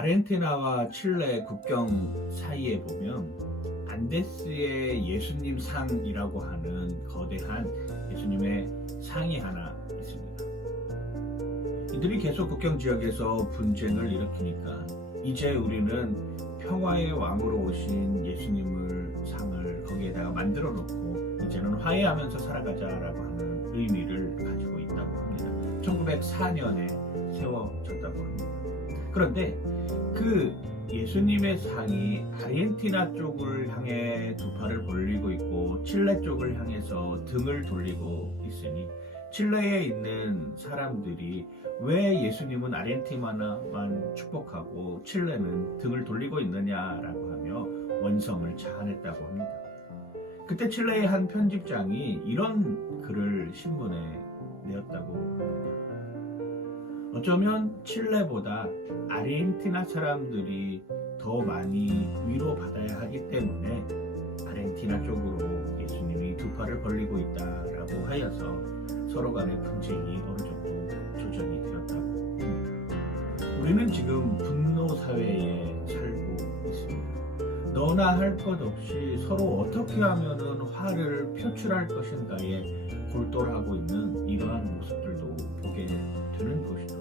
아르헨티나와 칠레 국경 사이에 보면 안데스의 예수님 상이라고 하는 거대한 예수님의 상이 하나 있습니다. 이들이 계속 국경 지역에서 분쟁을 일으키니까 이제 우리는 평화의 왕으로 오신 예수님을 상을 거기에다가 만들어 놓고 이제는 화해하면서 살아가자라고 하는 의미를 가지고 있다고 합니다. 1904년에 세워졌다고 합니다. 그런데 그 예수님의 상이 아르헨티나 쪽을 향해 두 팔을 벌리고 있고 칠레 쪽을 향해서 등을 돌리고 있으니 칠레에 있는 사람들이 왜 예수님은 아르헨티나만 축복하고 칠레는 등을 돌리고 있느냐라고 하며 원성을 자아냈다고 합니다. 그때 칠레의 한 편집장이 이런 글을 신문에 내었다고 합니다. 어쩌면 칠레보다 아르헨티나 사람들이 더 많이 위로받아야 하기 때문에 아르헨티나 쪽으로 예수님이 두 팔을 벌리고 있다라고 하여서 서로 간의 분쟁이 어느 정도 조정이 되었다고 합니다. 우리는 지금 분노 사회에 살고 있습니다. 너나 할 것 없이 서로 어떻게 하면은 화를 표출할 것인가에 골똘하고 있는 이러한 모습들도 보게 되는 것이죠.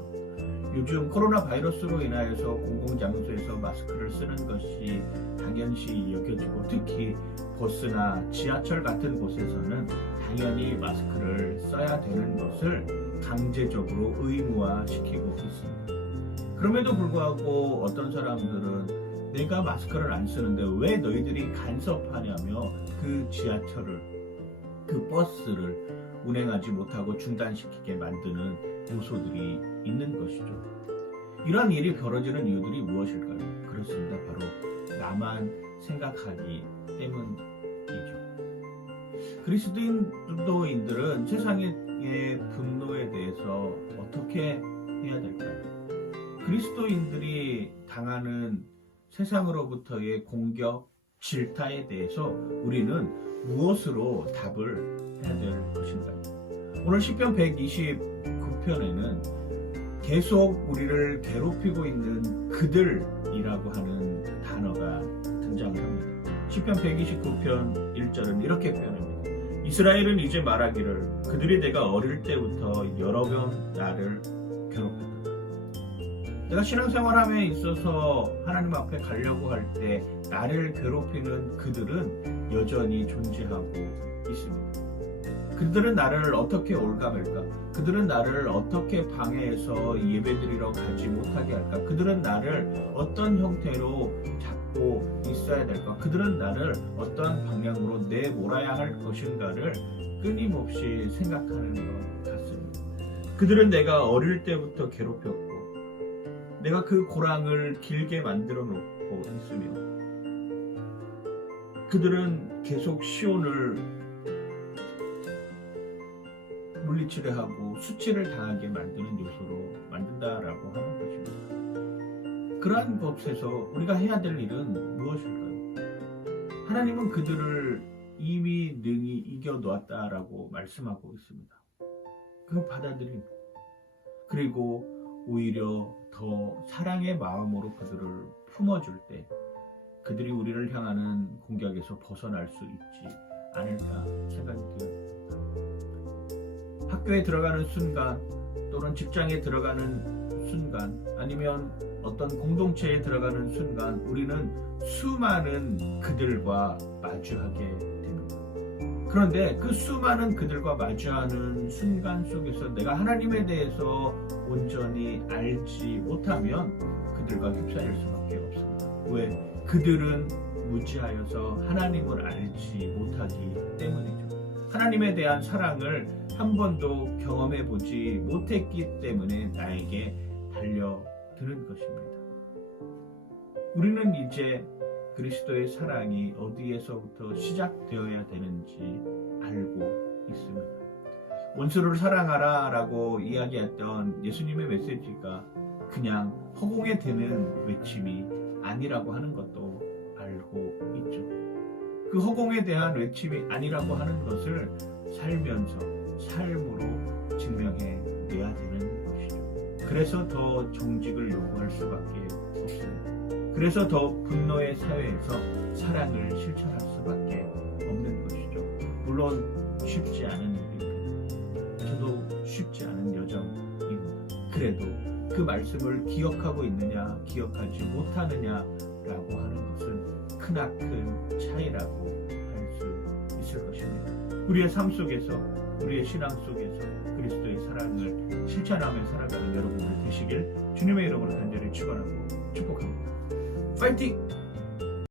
요즘 코로나 바이러스로 인하여서 공공장소에서 마스크를 쓰는 것이 당연시 여겨지고 특히 버스나 지하철 같은 곳에서는 당연히 마스크를 써야 되는 것을 강제적으로 의무화시키고 있습니다. 그럼에도 불구하고 어떤 사람들은 내가 마스크를 안 쓰는데 왜 너희들이 간섭하냐며 그 지하철을, 그 버스를 운행하지 못하고 중단시키게 만드는 요소들이 있는 것이죠. 이러한 일이 벌어지는 이유들이 무엇일까요? 그렇습니다. 바로 나만 생각하기 때문이죠. 그리스도인들은 세상의 분노에 대해서 어떻게 해야 될까요? 그리스도인들이 당하는 세상으로부터의 공격, 질타에 대해서 우리는 무엇으로 답을 해야 될 것인가요? 오늘 시편 129편에는 계속 우리를 괴롭히고 있는 그들이라고 하는 단어가 등장을 합니다. 시편 129편 1절은 이렇게 표현합니다. 이스라엘은 이제 말하기를 그들이 내가 어릴 때부터 여러 번 나를 괴롭혔다. 내가 신앙생활함에 있어서 하나님 앞에 가려고 할 때 나를 괴롭히는 그들은 여전히 존재하고 있습니다. 그들은 나를 어떻게 올가맬까? 그들은 나를 어떻게 방해해서 예배드리러 가지 못하게 할까? 그들은 나를 어떤 형태로 잡고 있어야 될까? 그들은 나를 어떤 방향으로 내몰아야 할 것인가를 끊임없이 생각하는 것 같습니다. 그들은 내가 어릴 때부터 괴롭혔고 내가 그 고랑을 길게 만들어 놓고 있으며 그들은 계속 시온을 물리치려 하고 수치를 당하게 만드는 요소로 만든다라고 하는 것입니다. 그러한 것에서 우리가 해야 될 일은 무엇일까요? 하나님은 그들을 이미 능히 이겨놓았다라고 말씀하고 있습니다. 그걸 받아들입니다. 그리고 오히려 더 사랑의 마음으로 그들을 품어줄 때 그들이 우리를 향하는 공격에서 벗어날 수 있지 않을까 생각이 듭니다. 학교에 들어가는 순간 또는 직장에 들어가는 순간 아니면 어떤 공동체에 들어가는 순간 우리는 수많은 그들과 마주하게 됩니다. 그런데 그 수많은 그들과 마주하는 순간 속에서 내가 하나님에 대해서 온전히 알지 못하면 그들과 휩싸일 수밖에 없습니다. 왜? 그들은 무지하여서 하나님을 알지 못하기 때문이죠. 하나님에 대한 사랑을 한 번도 경험해보지 못했기 때문에 나에게 달려드는 것입니다. 우리는 이제 그리스도의 사랑이 어디에서부터 시작되어야 되는지 알고 있습니다. 원수를 사랑하라 라고 이야기했던 예수님의 메시지가 그냥 허공에 드는 외침이 아니라고 하는 것도 알고 있죠. 그 허공에 대한 외침이 아니라고 하는 것을 살면서 삶으로 증명해 내야 되는 것이죠. 그래서 더 정직을 요구할 수밖에 없습니다. 그래서 더 분노의 사회에서 사랑을 실천할 수밖에 없는 것이죠. 물론 쉽지 않은 일입니다. 저도 쉽지 않은 여정입니다. 그래도 그 말씀을 기억하고 있느냐 기억하지 못하느냐라고 하는 것은 크나큰 차이라고 할 수 있을 것입니다. 우리의 삶 속에서 우리의 신앙 속에서 그리스도의 사랑을 실천하며 살아가는 여러분들 되시길 주님의 이름으로 간절히 축원하고 축복합니다. 파이팅!